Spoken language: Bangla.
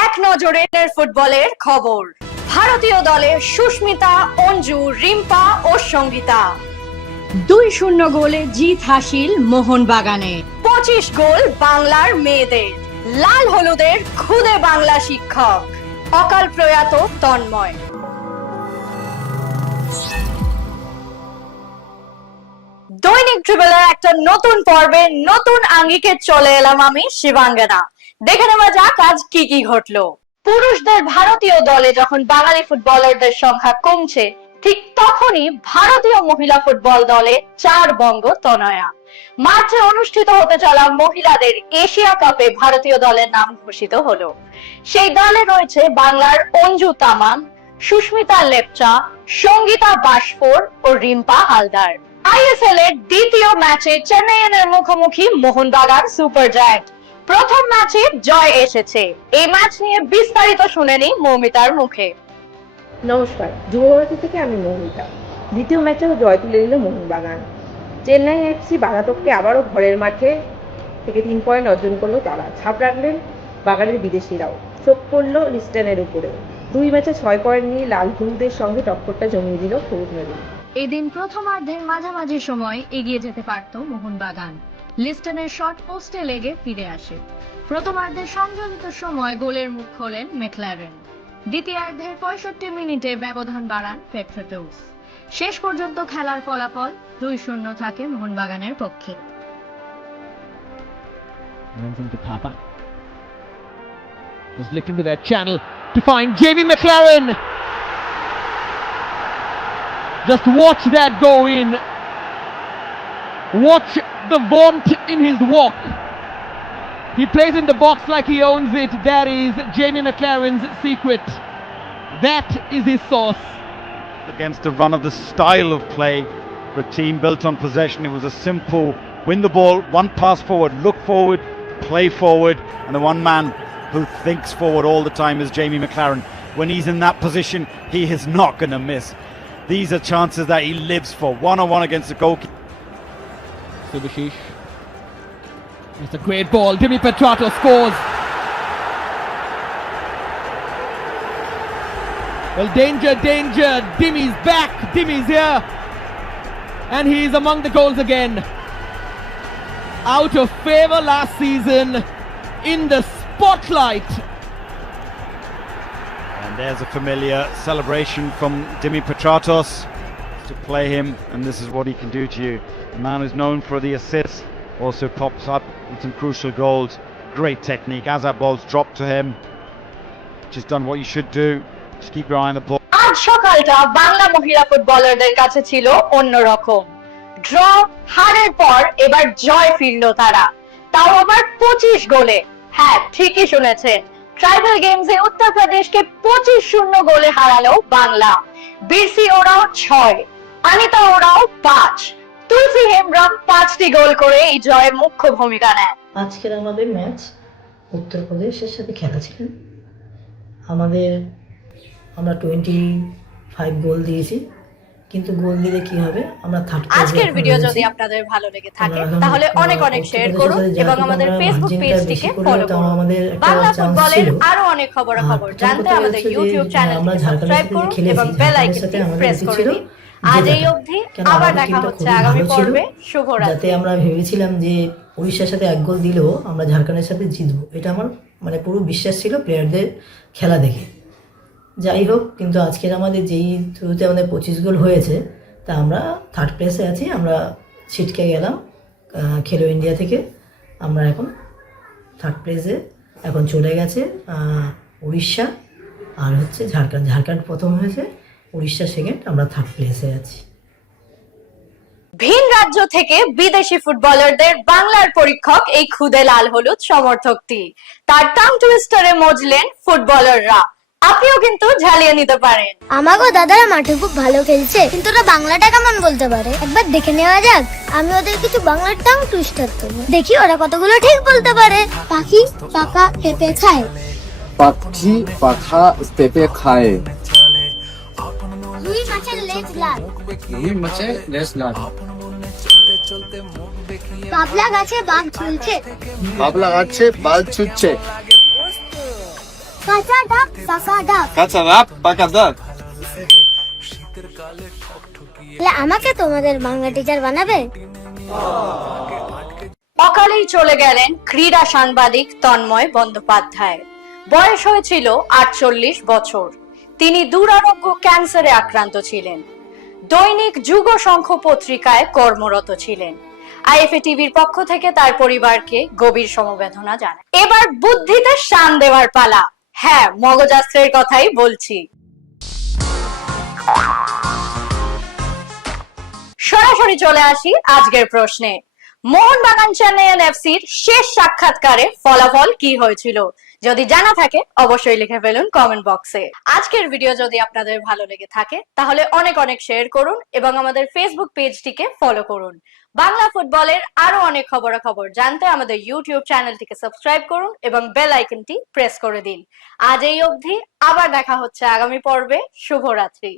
এক নজরে ফুটবলের খবর। ভারতীয় দলে সুস্মিতা, অঞ্জু, রিম্পা ও সঙ্গীতা। 2-0 গোলে জিত হাসিল মোহনবাগানে। 25 গোল বাংলার মেয়েদের। লাল হলুদের খুদে বাংলা শিক্ষক। অকাল প্রয়াত তন্ময়। দৈনিক ট্রিবলের একটা নতুন পর্বে নতুন আঙ্গিকে চলে এলাম আমি শিবাঙ্গনা। দেখে নেওয়া যাক আজ কি কি ঘটলো। পুরুষদের ভারতীয় দলে যখন বাঙালি ফুটবলারদের সংখ্যা কমছে, ঠিক তখনই ভারতীয় মহিলা ফুটবল দলে 4 বঙ্গ তনয়া। মার্চে অনুষ্ঠিত হতে চলা মহিলাদের এশিয়া কাপে ভারতীয় দলের নাম ঘোষিত হলো। সেই দলে রয়েছে বাংলার অঞ্জু তামাং, সুস্মিতা লেপচা, সঙ্গীতা বাসফোর ও রিম্পা হালদার। আইএসএল এর দ্বিতীয় ম্যাচে চেন্নাইয়ের মুখোমুখি মোহনবাগান সুপার জায়ান্ট। প্রথম ম্যাচে জয় এসেছে। এই ম্যাচ নিয়ে বিস্তারিত শুনে নিই মৌমিতার মুখে। নমস্কার, যুবভারতী থেকে আমি মৌমিতা। দ্বিতীয় ম্যাচেও জয় তুলে নিল মোহনবাগান। চেন্নাই এফসি বাধাতককে আবারও ঘরের মাঠে থেকে 3 পয়েন্ট অর্জন করলো তারা। ছাপ রাখলেন বাগানের বিদেশিরাও। চোখ পড়ল লিস্টনের উপরে। 2 ম্যাচে 6 পয়েন্ট নিয়ে লাল হলুদের সঙ্গে টক্করটা জমিয়ে দিল হলুদ মেরুন। এদিন প্রথমার্ধের মাঝামাঝি সময় এগিয়ে যেতে পারত মোহনবাগান। লিস্টনের শট পোস্টে লেগে ফিরে আসে। প্রথমার্ধের সংযোজিত সময় গোলের মুখ খোলেন ম্যাকলারেন। দ্বিতীয়ার্ধের 65 মিনিটে ব্যবধান বাড়ান পেট্রোটোস। শেষ পর্যন্ত খেলার ফলাফল 2-0 থাকে মোহনবাগানের পক্ষে। Was looking to that channel to find Jamie McLaren. Just watch that go in. Watch the vaunt in his walk. He plays in the box like he owns it. That is Jamie McLaren's secret. That is his sauce. Against the run of the style of play for a team built on possession. It was a simple win the ball, one pass forward, look forward, play forward, and the one man who thinks forward all the time is Jamie McLaren. When he's in that position, he is not going to miss. These are chances that he lives for. 1-on-1 against the goalkeeper. Subashish. It's a great ball. Dimi Petrato scores. Well, danger, danger. Dimi's back. Dimi's here. And he's among the goals again. Out of favour last season. In the spotlight. And there's a familiar celebration from Dimi Petratos to play him, and this is what he can do to you. The man who's known for the assists also pops up with some crucial goals. Great technique as that ball's dropped to him. Just done what you should do. Just keep your eye on the ball. আজ সকালটা বাংলা মহিলা ফুটবলারদের কাছে ছিল অন্যরকম। ড্র, হারের পর এবার জয় ফিরল তারা, তাও আবার 25 গোলে। হ্যাঁ, ঠিকই শুনেছেন, ট্রাইবাল গেমসে উত্তরপ্রদেশকে 25-0 গোলে হারালো বাংলা। বিসি ওরাও 6, অনিতা ওরাও 5, তুলসী হেমব্রম 5টি গোল করে এই জয়ে মুখ্য ভূমিকা নেয়। আজকের আমাদের ম্যাচ উত্তরপ্রদেশের সাথে খেলা ছিল। আমরা 25 গোল দিয়েছি, কিন্তু গোল দিলে কি হবে, আমরা থার্ড। আজকের ভিডিও যদি আপনাদের ভালো লেগে থাকে তাহলে অনেক অনেক শেয়ার করুন এবং আমাদের ফেসবুক পেজটিকে ফলো করুন। বাংলা ফুটবলের আরো অনেক খবরাখবর জানতে আমাদের ইউটিউব চ্যানেলটি সাবস্ক্রাইব করুন এবং বেল আইকনটি প্রেস করে দিন। আজ এই অবধি, আবার দেখা হচ্ছে আগামী পর্বে। শুভরাত্রি। যাতে আমরা ভেবেছিলাম যে উড়িষ্যার সাথে 1 গোল দিলেও আমরা ঝাড়খণ্ডের সাথে জিতবো, এটা আমার পুরো বিশ্বাস ছিল প্লেয়ারদের খেলা দেখে। যাই হোক, কিন্তু আজকের আমাদের যেই থ্রুতে আমাদের 25 গোল হয়েছে, তা আমরা থার্ড প্লেসে আছি। আমরা ছিটকে গেলাম খেলো ইন্ডিয়া থেকে। আমরা এখন থার্ড প্লেসে এখন চলে গেছে উড়িষ্যা আর ঝাড়খণ্ড প্রথম হয়েছে, উড়িষ্যা সেকেন্ড, আমরা থার্ড প্লেসে আছি। ভিন রাজ্য থেকে বিদেশি ফুটবলারদের বাংলার পরীক্ষক এই খুদে লাল হলুদ সমর্থকটি। তার টাং টুইস্টারে মজলেন ফুটবলাররা। আপনিও কিন্তু ঝালিয়ে নিতে পারেন। আমাগো দাদারা মাঠে খুব ভালো খেলছে, কিন্তু ওরা বাংলাটা কেমন বলতে পারে একবার দেখে নেওয়া যাক। আমি ওদের কিছু বাংলার টাং টুইস্টার দেবো, দেখি ওরা কতগুলো ঠিক বলতে পারে। পাখি পাকা পেঁপে খায়। পাখি পাখা পেঁপে খায়। রুই মাছের লেজ লাল। রুই মাছের লেজ লাল। পাবলা গাছে বাঘ ঝুলছে। পাবলা গাছে বাঘ ছুটছে। কাঁচা ডাক পাকা ডাক। কাঁচা রাত পাকা দাঁত। তাহলে আমাকে তোমাদের বাংলা টিচার বানাবে? অকালেই চলে গেলেন ক্রীড়া সাংবাদিক তন্ময় বন্দ্যোপাধ্যায়। বয়স হয়েছিল 48 বছর। তিনি দুরারোগ্য ক্যান্সারে আক্রান্ত ছিলেন। দৈনিক যুগ সংঘ পত্রিকায় কর্মরত ছিলেন। আইএফএ টিভির পক্ষ থেকে তার পরিবারকে গভীর সমবেদনা জানায়। এবার বুদ্ধিতে শান দেওয়ার পালা। হ্যাঁ, মগজাস্ত্রের কথাই বলছি। সরাসরি চলে আসি আজকের প্রশ্নে। মোহনবাগান চেন্নাইয়ান এফসির শেষ সাক্ষাৎকারে ফলাফল কি হয়েছিল? যদি জানা থাকে অবশ্যই লিখে ফেলুন কমেন্ট বক্সে। আজকের ভিডিও যদি আপনাদের ভালো লেগে থাকে তাহলে অনেক অনেক শেয়ার করুন এবং আমাদের ফেসবুক পেজটিকে ফলো করুন। বাংলা ফুটবলের আরো অনেক খবরাখবর জানতে আমাদের ইউটিউব চ্যানেলটিকে সাবস্ক্রাইব করুন এবং বেল আইকনটি প্রেস করে দিন। আজ এই অবধি, আবার দেখা হচ্ছে আগামী পর্বে। শুভরাত্রি।